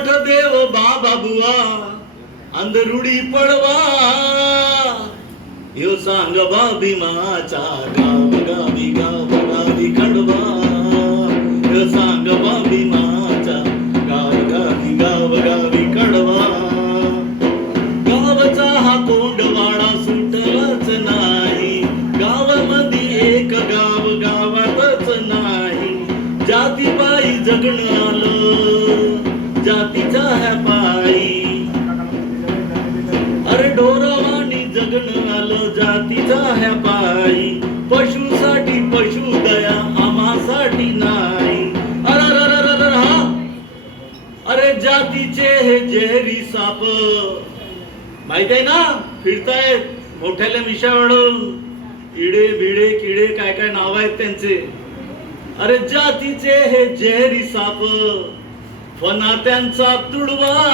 मठ देव बाबा बुवा अंधरुडी पडवा. यो सांग बाबी माचा गाव गावी गाव गावी खंडवा. यो सांग बाबी माचा गाव गावी गाव गावी खंडवा. गावचा हा कोंडवाडा सुटलाच नाही. गावामध्ये एक गाव गावातच नाही. जातीबाई जगण आलं. तिचा ह्या पायी पशुसाठी पशु दया आम्हासाठी नाही. अरे अरे, अरे, अरे जातीचे हे जेहरी साप. माहीत आहे ना? फिरतायत मोठ्याल्या मिशावळ इडे बिडे किडे काय काय नाव आहेत त्यांचे. अरे जातीचे हे जेहरी साप. फना त्यांचा तुडवा.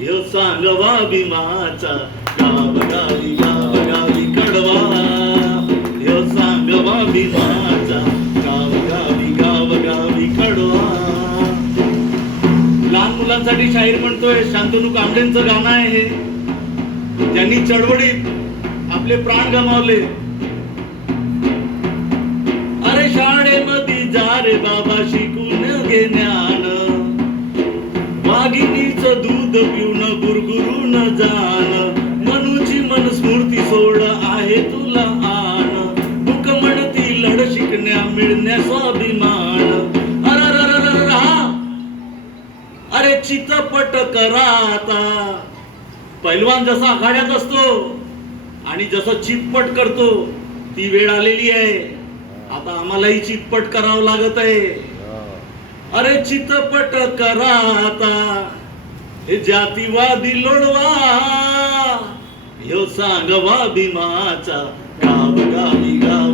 ह्यो सांगवा भीमाचा गाव गावी गाव गावी कडवा. ह्यो सांगवा भीमाचा गाव गावी गाव गावी कडवा. लहान मुलांसाठी शाहीर म्हणतोय शांतनू कांबळेंचं गाणं आहे हे. ज्यांनी चळवळीत आपले प्राण गमावले. अरे शाळेमध्ये जा रे बाबा शिकून घे ज्ञान. वाघिणीच तुला आण. बुक म्हणती लढ शिकण्या मिळण्या स्वाभिमान. अरे अरे, चित्रपट करा आता. पैलवान जसा आघाड्यात असतो आणि जसं चितपट करतो ती वेळ आलेली आहे. आता आम्हालाही चितपट करावं लागत आहे. अरे चित्रपट करा आता. हे जातीवादी लोडवा ह्यो सांगवा भीमाचा गाव गावी गाव